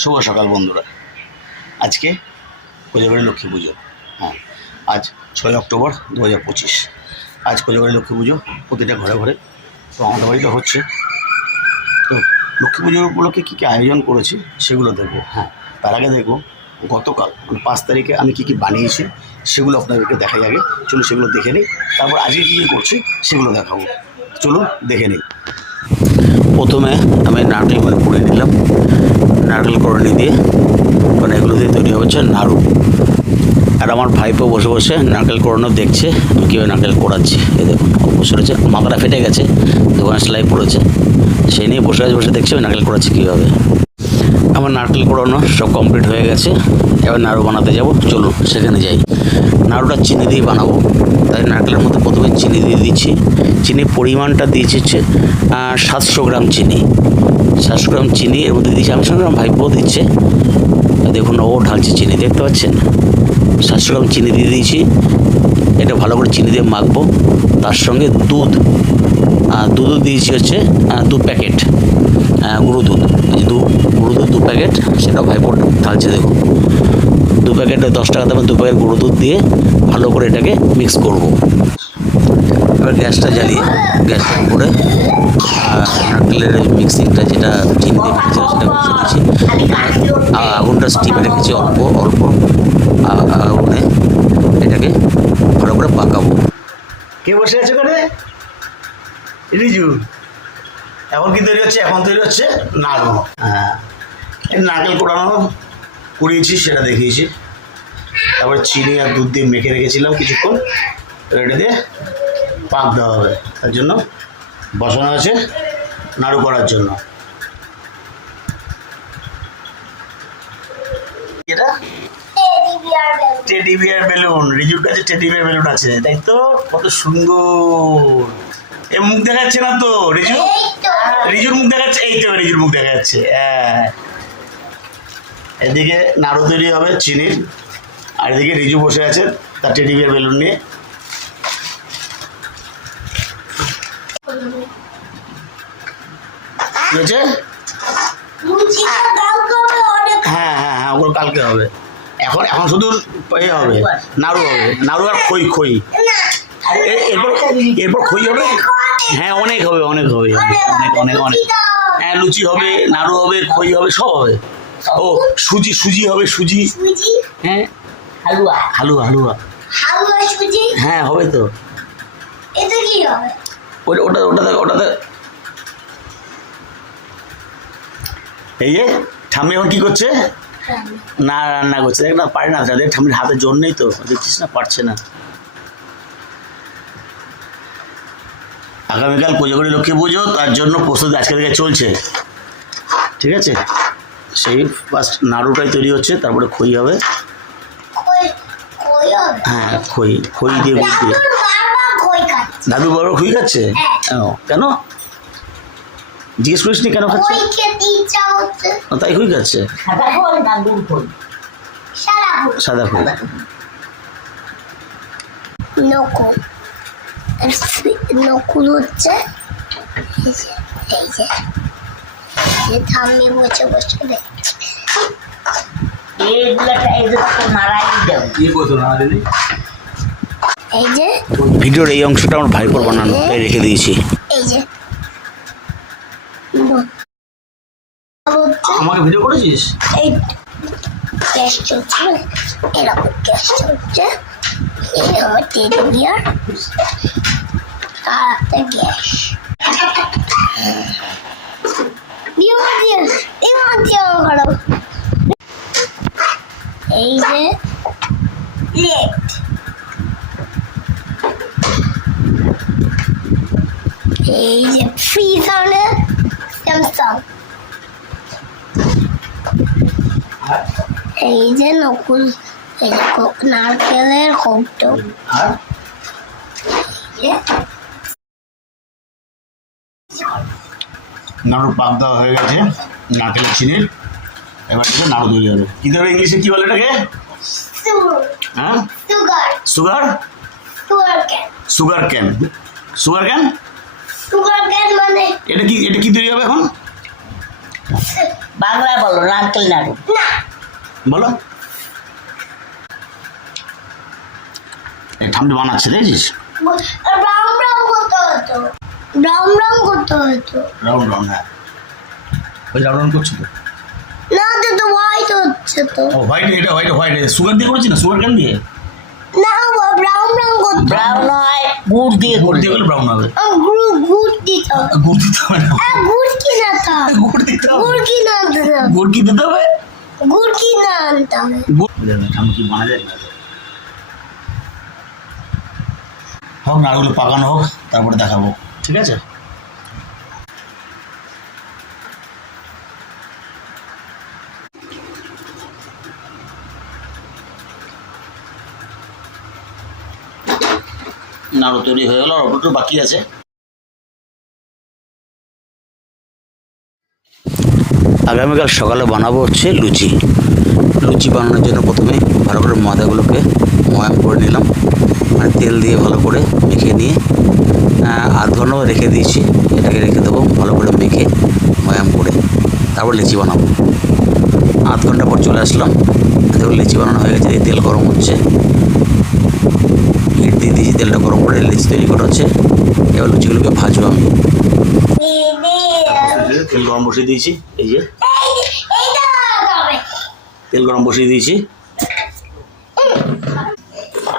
শুভ সকাল বন্ধুরা। আজকে কোজাগরি লক্ষ্মী পুজো। হ্যাঁ আজ ছয় অক্টোবর দু হাজার পঁচিশ। আজ কোজাগরি লক্ষ্মী পুজো প্রতিটা ঘরে ঘরে। তো আমাদের বাড়িতে হচ্ছে। তো লক্ষ্মী পুজোর উপলক্ষে কী কী আয়োজন করেছি সেগুলো দেখব। হ্যাঁ তার আগে দেখব গতকাল মানে পাঁচ তারিখে আমি কী কী বানিয়েছি সেগুলো আপনাদেরকে দেখাই আগে। চলুন সেগুলো দেখে নিই। তারপর আজকে কী কী করছি সেগুলো দেখাবো। চলুন দেখে নিই। প্রথমে আমি নারকেল মানে পুড়ে নিলাম। নারকেল করণি দিয়ে মানে এগুলো দিয়ে তৈরি হচ্ছে নাড়ু। আর আমার ভাইপো বসে বসে নারকেল কোড়ানো দেখছে, আমি কীভাবে নারকেল কোড়াচ্ছি, এই দেখুন বসে রয়েছে মাথাটা ফেটে গেছে দোকানে সেলাই পড়েছে। সেই নিয়ে বসে আছে বসে দেখছি আমি নারকেল কোড়াচ্ছি কীভাবে। আমার নারকেল কোড়ানো সব কমপ্লিট হয়ে গেছে, এবার নাড়ু বানাতে যাব, চলুন, সেখানে যাই। নাড়ুটা চিনি দিয়ে বানাবো। তাই নারকেলের মধ্যে প্রথমে চিনি দিয়ে দিচ্ছি। চিনির পরিমাণটা দিয়েছি হচ্ছে সাতশো গ্রাম চিনি। সাতশো গ্রাম চিনি, এর মধ্যে দিচ্ছি আমি সঙ্গে ভাইপো দিচ্ছে। দেখুন, ও ঢালছে চিনি, দেখতে পাচ্ছেন? সাতশো গ্রাম চিনি দিয়ে দিয়েছি। এটা ভালো করে চিনি দিয়ে মাখবো। তার সঙ্গে দুধ দুধও দিয়েছি হচ্ছে দু প্যাকেট গুঁড়ো দুধ। দু, গুঁড়ো দুধ, দু প্যাকেট সেটা ভাইপোর ঢালছে, দেখুন। দু প্যাকেট দশ টাকা দামের দু প্যাকেট গুঁড়ো দুধ দিয়ে ভালো করে এটাকে মিক্স করব। এবার গ্যাসটা জ্বালিয়ে, গ্যাসটা করে নারকেলের মিক্সিংটা যেটা চিনি দিয়ে সেটা বসে দিচ্ছি। আগুনটা স্টিমে রেখেছি অল্প অল্প। আগুনে এটাকে ভালো করে পাকাবো। কে বসে আছে ওখানে? রিজু। এখন কি তৈরি হচ্ছে? এখন তৈরি হচ্ছে নাড়ু হ্যাঁ। নারকেল কোড়ানো কুড়িয়েছি সেটা দেখিয়েছি। তারপর চিনি আর দুধ দিয়ে মেখে রেখেছিলাম কিছুক্ষণ। এটা দিয়ে পাক দেওয়া হবে। তার জন্য বসানো আছে নাড়ু করার জন্য। এটা টেডি বিয়ার বেলুন। রিজুর কাছে টেডি বিয়ার বেলুন আছে। তাই তো কত সুন্দর। এ মুখ দেখাচ্ছে না তো রিজু? রিজুর মুখ দেখাচ্ছে এই তো রিজুর মুখ দেখা যাচ্ছে হ্যাঁ। এদিকে নাড়ু তৈরি হবে চিনির, আর এদিকে রিজু বসে আছে তার টেডি বিয়ার বেলুন নিয়ে। কি হয়েছে? হ্যাঁ হ্যাঁ হ্যাঁ ওগুলো কালকে হবে। এখন এখন শুধু এ হবে, নাড়ু হবে, নাড়ু আর খই খই। এরপর এরপর খই হবে? হ্যাঁ অনেক হবে অনেক হবে, অনেক অনেক অনেক। হ্যাঁ লুচি হবে, নাড়ু হবে, খই হবে, সব হবে। ও সুজি সুজি হবে সুজি। হ্যাঁ। হালুয়া। হালুয়া হালুয়া। হালুয়া সুজি? হ্যাঁ হবে তো। এটা কি হবে? ওটা ওটা ওটাতে ওটাতে। এই যে ঠাম্মি এখন কি করছে? না রান্না করছে। দেখ না পারে না। তাদের ঠাম্মির হাতে জোর নেই তো। দেখছিস না পারছে না। আগামীকাল পুজো করে লক্ষ্মী পুজো তার জন্য প্রস্তুতি আজকে থেকে চলছে। ঠিক আছে? সেই ফার্স্ট নাড়ুটাই তৈরি হচ্ছে তারপরে খই হবে। হ্যাঁ খই খই দিয়ে গুড় খাচ্ছে। দাদু বড় খই খাচ্ছে? কেন? জিজ্ঞেস করিস কেন খাচ্ছে? কই খেতে ইচ্ছা হচ্ছে। ও, তাই খই খাচ্ছে? সাদা খই নকুল। নকুল হচ্ছে এই যে। ঠাম্মি বসে বসে দেখছে এইগুলো এইগুলো তো মারাই দেব এই যে ভিডিওর এই অংশটা আমার ভাইপোর বানানো তাই রেখে দিয়েছি। এই যে। আমাকে ভিডিও করেছিস? এই গ্যাস চলছে? এরকম গ্যাস চলছে। এই আমার টেডি বিয়ার। আর একটা গ্যাস বিমান দিয়ে বিমান দিয়ে করো এই যে লেট এই যে ফ্রি সাউন্ডে স্যামসাং এই যে নকুল এই যে নারকেলের কৌটো আর পাক দেওয়া হয়ে গেছে। নারকেলের চিনির। এবার থেকে নাড়ু তৈরি হবে কি দেবে ইংলিশে? কি বলে এটাকে? হ্যাঁ? Sugar sugar sugar can sugar can sugar can এটা কি এটা কি তৈরি হবে এখন? বাংলায় বলো নারকেল নাড়ু না। বলো। এই বানাচ্ছে দেখছিস? ব্রাউন ব্রাউন করতে হতো। ব্রাউন ব্রাউন করতে হতো। হ্যাঁ। ওই করছি না তো হোয়াইট হচ্ছে তো। হোয়াইট এটা হোয়াইট হোয়াইট সুগার দিয়ে করেছি না? সুগার কেন দিয়ে? না ব্রাউন ব্রাউন করতে ব্রাউন হয় গুড় দিয়ে গুড় দিয়ে গেলে ব্রাউন হবে। গুড় গুড় দিতে হবে গুড় দিতে হবে না। গুড় কিনে আনতে হবে গুড় দিতে হবে। গুড় কিনে আনতে হবে গুড় কি দিতে হবে? গুড় কিনে আনতে হবে গুড় ঠাম্মি কি বানা যায়? না হোক নাড়ুগুলো পাকানো হোক তারপরে দেখাবো। ঠিক আছে? নাড়ু তৈরি হয়ে গেল অল্প বাকি আছে। আগামীকাল সকালে বানাবো হচ্ছে লুচি। লুচি বানানোর জন্য প্রথমে ভালো করে ময়দাগুলোকে ময়াম করে নিলাম। আর তেল দিয়ে ভালো করে মেখে নিয়ে আধ ঘণ্টা রেখে দিয়েছি। এটাকে রেখে দেবো, ভালো করে মেখে ময়াম করে তারপর লিচি বানাবো। আধ ঘণ্টা পর চলে আসলাম। দেখো লিচি বানানো হয়ে গেছে তেল গরম হচ্ছে। দিয়ে দিয়েছি তেলটা গরম করে লেস তৈরি করা হচ্ছে এবার লুচিগুলোকে ভাজবো আমি। তেল গরম বসিয়ে দিয়েছি, এই যে। তেল গরম বসিয়ে দিয়েছি।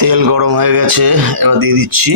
তেল গরম হয়ে গেছে, এবার দিয়ে দিচ্ছি।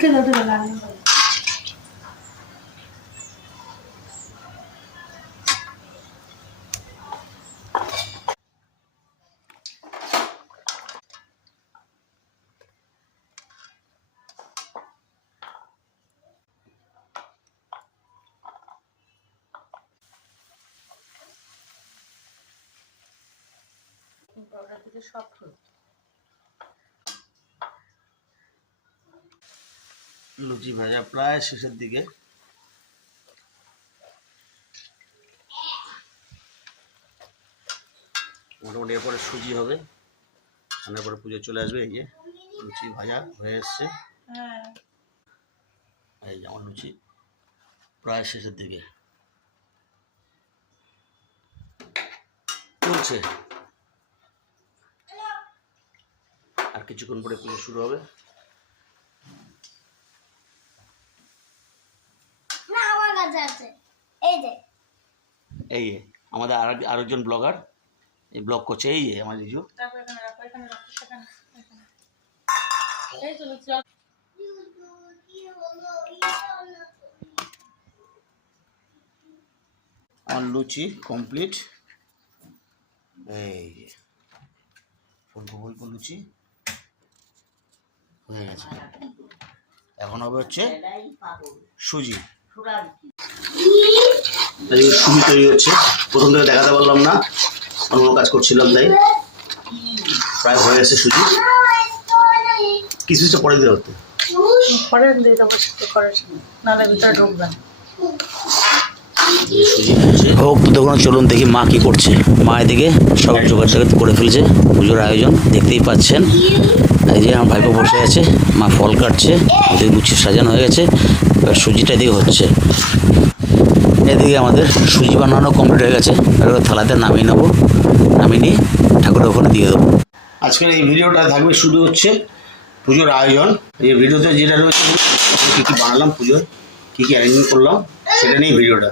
উঠে যাও উঠে যাও লাল লুচি ভাজা প্রায় শেষের দিকে। মোটামুটি এরপরে সুজি হবে। রান্নার পরে পুজো চলে আসবে এই যে লুচি ভাজা হয়ে এসছে। হ্যাঁ। এই যে আমার লুচি প্রায় শেষের দিকে। চলছে। আর কিছুক্ষণ পরে পুজো শুরু হবে। কাছে আছে। এই যে। এই যে আমাদের আর আরেকজন ব্লগার এই ব্লগ করছে এই যে আমার চল আমার লুচি কমপ্লিট এই যে ফুলকো ফুলকো লুচি। হয়ে গেছে। এখন হবে হচ্ছে সুজি। এদিকে সুজি তৈরি হচ্ছে। প্রথম থেকে দেখাতে পারলাম না। অন্য কাজ করছিলাম তাই। প্রায় হয়ে গেছে সুজি। কিছু কিছু পরে হতো দিয়ে দেবো করার নাহলে ভিতরে ঢুকবে না। সুজি হচ্ছে। হোক তো দেখুন চলুন দেখি মা কি করছে। মা এদিকে সব জোগাড় জাগাড় করে ফেলেছে। পুজোর আয়োজন দেখতেই পাচ্ছেন। এই যে আমার ভাইপো বসে আছে মা ফল কাটছে ওদিকে লুচি সাজানো হয়ে গেছে। এবার সুজিটা এদিকে হচ্ছে। এদিকে আমাদের সুজি বানানো কমপ্লিট হয়ে গেছে। এবার থালাতে নামিয়ে নেব। নামিয়ে নিয়ে ঠাকুরের ওখানে দিয়ে দেবো। আজকের এই ভিডিওটা থাকবে শুধু হচ্ছে পুজোর আয়োজন। এই ভিডিওতে যেটা রয়েছে কী কী বানালাম পুজোর কী কী অ্যারেঞ্জমেন্ট করলাম, সেটা নিয়ে ভিডিওটা।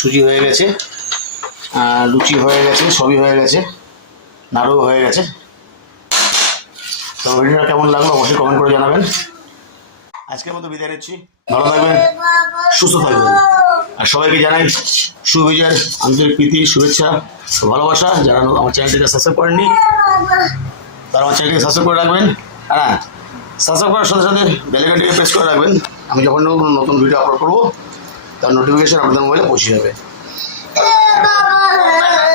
সুজি হয়ে গেছে লুচি হয়ে গেছে, সবই হয়ে গেছে নাড়ু হয়ে গেছে। তো ভিডিওটা কেমন লাগল অবশ্যই কমেন্ট করে জানাবেন। আজকের মতো বিদায় নিচ্ছি, ভালো থাকবেন, সুস্থ থাকবেন। আর সবাইকে জানাই শুভবিজয়ের আন্তরিক প্রীতি, শুভেচ্ছা, ভালোবাসা। যারা আমার চ্যানেলটিকে সাবস্ক্রাইব করেননি, তারা আমার চ্যানেলটিকে সাবস্ক্রাইব করে রাখবেন। হ্যাঁ সাবস্ক্রাইব করার সাথে সাথে বেলেকাটিকে প্রেস করে রাখবেন। আমি যখন কোনো নতুন ভিডিও আপলোড করব, তার নোটিফিকেশান আপনাদের মোবাইলে পৌঁছে যাবে।